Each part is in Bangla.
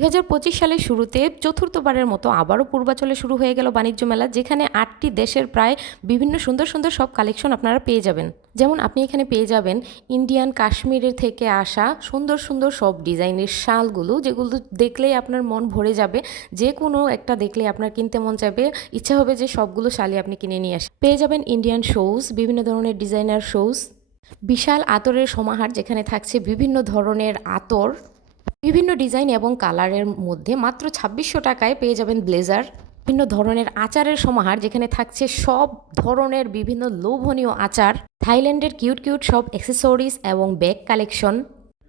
দুই হাজার পঁচিশ সালের শুরুতে চতুর্থবারের মতো আবারও পূর্বাচলে শুরু হয়ে গেল বাণিজ্য মেলা, যেখানে আটটি দেশের প্রায় বিভিন্ন সুন্দর সুন্দর সব কালেকশন আপনারা পেয়ে যাবেন। যেমন আপনি এখানে পেয়ে যাবেন ইন্ডিয়ান কাশ্মীরের থেকে আসা সুন্দর সুন্দর সব ডিজাইনের শালগুলো, যেগুলো দেখলেই আপনার মন ভরে যাবে। যে কোনো একটা দেখলেই আপনার কিনতে মন চাইবে ইচ্ছা হবে যে সবগুলো শালই আপনি কিনে নিয়ে আসেন। পেয়ে যাবেন ইন্ডিয়ান শোজ বিভিন্ন ধরনের ডিজাইনার শোজ বিশাল আতরের সমাহার যেখানে থাকছে বিভিন্ন ধরনের আতর। বিভিন্ন ডিজাইন এবং কালারের মধ্যে মাত্র ছাব্বিশশো টাকায় পেয়ে যাবেন ব্লেজার। বিভিন্ন ধরনের আচারের সমাহার, যেখানে থাকছে সব ধরনের বিভিন্ন লোভনীয় আচার। থাইল্যান্ডের কিউট কিউট সব অ্যাক্সেসরিজ এবং ব্যাগ কালেকশন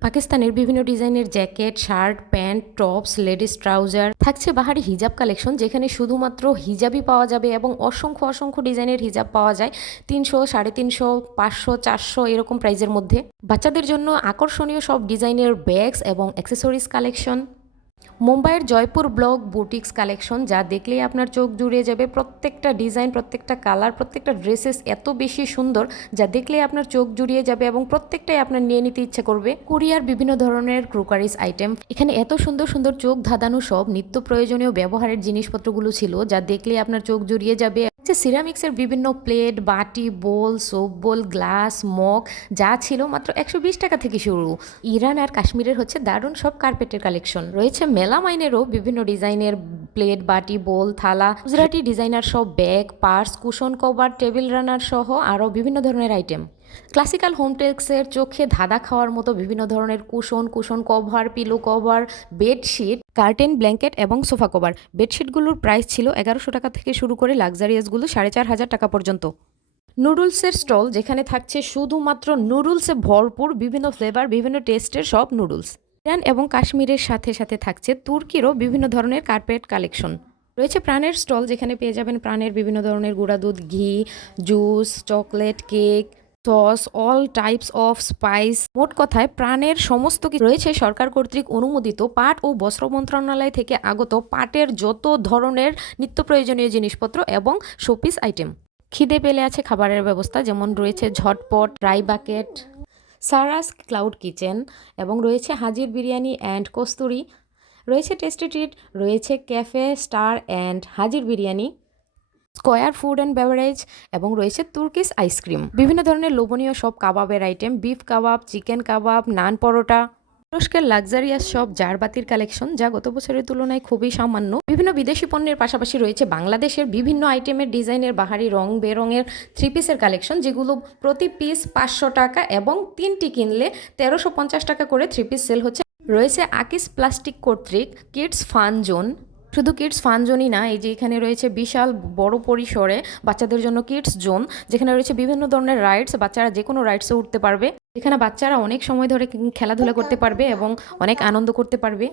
পাকিস্তানের বিভিন্ন ডিজাইনের jacket, shirt, pant, tops, ladies trouser, থাকছে বাহারি হিজাব কালেকশন, যেখানে শুধুমাত্র হিজাবই পাওয়া যাবে এবং অসংখ্য অসংখ্য ডিজাইনের হিজাব পাওয়া যায়, তিনশো, সাড়ে তিনশো, পাঁচশো, চারশো এরকম প্রাইজের মধ্যে। বাচ্চাদের জন্য আকর্ষণীয় সব ডিজাইনের ব্যাগস এবং অ্যাক্সেসরিজ কালেকশন মুম্বাইয়ের জয়পুর ব্লক বুটিক্স কালেকশন, যা দেখলেই আপনার চোখ জুড়িয়ে যাবে। প্রত্যেকটা ডিজাইন, প্রত্যেকটা কালার, প্রত্যেকটা ড্রেসেস এত বেশি সুন্দর, যা দেখলেই আপনার চোখ জুড়িয়ে যাবে এবং প্রত্যেকটাই আপনার নিয়ে নিতে ইচ্ছে করবে। কুরিয়ার বিভিন্ন ধরনের ক্রোকারিজ আইটেম। এখানে এত সুন্দর সুন্দর চোখ ধাঁধানো সব নিত্য প্রয়োজনীয় ব্যবহারের জিনিসপত্রগুলো ছিল, যা দেখলেই আপনার চোখ জুড়িয়ে যাবে যে সিরামিক্সের বিভিন্ন প্লেট, বাটি, bowl, soap bowl, glass, mug, যা ছিল মাত্র একশো বিশ টাকা থেকে শুরু। ইরান আর কাশ্মীরের হচ্ছে দারুণ সব কার্পেটের কালেকশন। রয়েছে মেলামাইনেরও বিভিন্ন ডিজাইনের প্লেট, বাটি, বোল, থালা। গুজরাটি ডিজাইনার সব bag, purse, cushion, cover, table runner সহ আরও বিভিন্ন ধরনের আইটেম। ক্লাসিক্যাল হোমটেক্সের চোখে ধাঁধা খাওয়ার মতো বিভিন্ন ধরনের cushion cushion cover pillow cover bedsheet curtain blanket এবং সোফা কভার বেডশিটগুলোর প্রাইস ছিল এগারোশো টাকা থেকে শুরু করে লাক্সারিয়াসগুলো সাড়ে চার হাজার টাকা পর্যন্ত। নুডলসের স্টল যেখানে থাকছে শুধুমাত্র নুডলসে ভরপুর বিভিন্ন ফ্লেভার বিভিন্ন টেস্টের সব নুডলস। ইরান এবং কাশ্মীরের সাথে সাথে থাকছে তুর্কিরও বিভিন্ন ধরনের কার্পেট কালেকশন রয়েছে প্রাণের স্টল যেখানে পেয়ে যাবেন প্রাণের বিভিন্ন ধরনের গুঁড়া দুধ, ঘি juice chocolate cake sauce all types of spice মোট কথায় প্রাণের সমস্ত কিছু রয়েছে সরকার কর্তৃক অনুমোদিত পাট ও বস্ত্র মন্ত্রণালয় থেকে আগত পাটের যত ধরনের নিত্য প্রয়োজনীয় জিনিসপত্র এবং শোপিস আইটেম। খিদে পেলে আছে খাবারের ব্যবস্থা, যেমন রয়েছে ঝটপট রাই বাকেট সারাস ক্লাউড কিচেন এবং রয়েছে হাজির বিরিয়ানি অ্যান্ড কস্তুরি। রয়েছে টেস্টি ট্রিট রয়েছে cafe star and Hajir biryani. Square food and beverage এবং রয়েছে তুর্কিস আইসক্রিম বিভিন্ন ধরনের লোভনীয় সব কাবাবের আইটেম, বিফ কাবাব, চিকেন কাবাব, নান পরোটা। তুরস্কের লাক্সারিয়াস সব জারবাতির কালেকশন যা গত বছরের তুলনায় খুবই সামান্য। বিভিন্ন বিদেশি পণ্যের পাশাপাশি রয়েছে বাংলাদেশের বিভিন্ন আইটেমের ডিজাইনের বাহারি রং, বেরঙের থ্রি পিসের কালেকশন যেগুলো প্রতি পিস পাঁচশো টাকা এবং তিনটি কিনলে তেরোশো পঞ্চাশ টাকা করে থ্রি পিস সেল হচ্ছে। রয়েছে আকিস প্লাস্টিক কর্তৃক কিডস ফান জোন। শুধু কিডস ফান জোনই না, এই যে এখানে রয়েছে বিশাল বড় পরিসরে বাচ্চাদের জন্য কিডস জোন যেখানে রয়েছে বিভিন্ন ধরনের রাইডস বাচ্চারা যে কোনো রাইডসে উঠতে পারবে। যেখানে বাচ্চারা অনেক সময় ধরে খেলাধুলা করতে পারবে এবং অনেক আনন্দ করতে পারবে।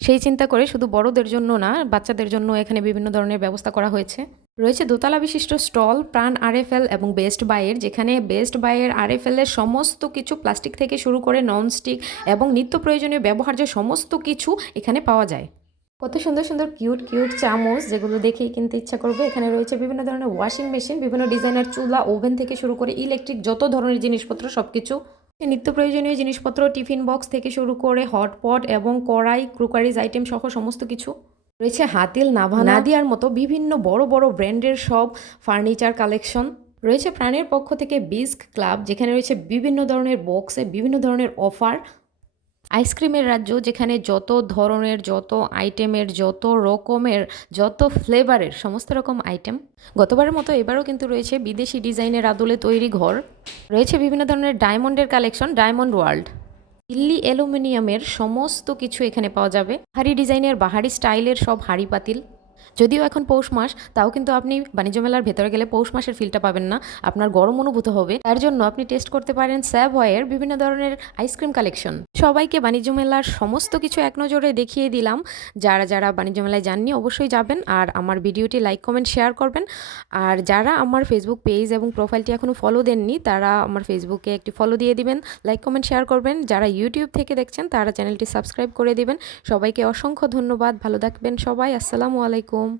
সেই চিন্তা করে শুধু বড়দের জন্য না, বাচ্চাদের জন্য এখানে বিভিন্ন ধরনের ব্যবস্থা করা হয়েছে। রয়েছে দোতলা বিশিষ্ট স্টল, প্রাণ আরএফএল এবং বেস্ট বাইয়ের যেখানে বেস্ট বাইয়ের আরএফএল এর সমস্ত কিছু প্লাস্টিক থেকে শুরু করে ননস্টিক এবং নিত্য প্রয়োজনীয় ব্যবহার্য সমস্ত কিছু এখানে পাওয়া যায়। কত সুন্দর সুন্দর কিউট কিউট চামচ যেগুলো দেখেই কিনতে ইচ্ছা করবে। এখানে রয়েছে বিভিন্ন ধরনের ওয়াশিং মেশিন বিভিন্ন ডিজাইনার চুলা ওভেন থেকে শুরু করে ইলেকট্রিক যত ধরনের জিনিসপত্র সব কিছু নিত্য প্রয়োজনীয় জিনিসপত্র টিফিন বক্স থেকে শুরু করে হটপট এবং কড়াই ক্রুকারিজ আইটেম সহ সমস্ত কিছু। রয়েছে হাতিল নাভা নাদিয়ার মতো বিভিন্ন বড় বড় ব্র্যান্ডের সব ফার্নিচার কালেকশন রয়েছে প্রাণের পক্ষ থেকে বিস্ক ক্লাব যেখানে রয়েছে বিভিন্ন ধরনের বক্সে বিভিন্ন ধরনের অফার আইসক্রিমের রাজ্য যেখানে যত ধরনের, যত আইটেমের যত রকমের, যত ফ্লেভারের সমস্ত রকম আইটেম গতবারের মতো এবারও কিন্তু রয়েছে বিদেশি ডিজাইনের আদলে তৈরি ঘর। রয়েছে বিভিন্ন ধরনের ডায়মন্ডের কালেকশন ডায়মন্ড ওয়ার্ল্ড দিল্লি অ্যালুমিনিয়ামের সমস্ত কিছু এখানে পাওয়া যাবে। হাড়ি ডিজাইনের, বাহারি স্টাইলের সব হাড়ি পাতিল। যদিও এখন পৌষ মাস, তাও কিন্তু আপনি বাণিজ্য মেলার ভেতরে গেলে পৌষ মাসের ফিলটা পাবেন না। আপনার গরম অনুভূত হবে। তার জন্য আপনি টেস্ট করতে পারেন স্যাব হয়ের বিভিন্ন ধরনের আইসক্রিম কালেকশন সবাইকে বাণিজ্য মেলার সমস্ত কিছু এক নজরে দেখিয়ে দিলাম। যারা যারা বাণিজ্য মেলায় যাননি অবশ্যই যাবেন আর আমার ভিডিওটি লাইক কমেন্ট শেয়ার করবেন। আর যারা আমার ফেসবুক পেজ এবং প্রোফাইলটি এখনও ফলো দেননি, তারা আমার ফেসবুকে একটি ফলো দিয়ে দিবেন লাইক কমেন্ট শেয়ার করবেন। যারা ইউটিউব থেকে দেখছেন, তারা চ্যানেলটি সাবস্ক্রাইব করে দিবেন। সবাইকে অসংখ্য ধন্যবাদ। ভালো থাকবেন সবাই। আসসালামু আলাইকুম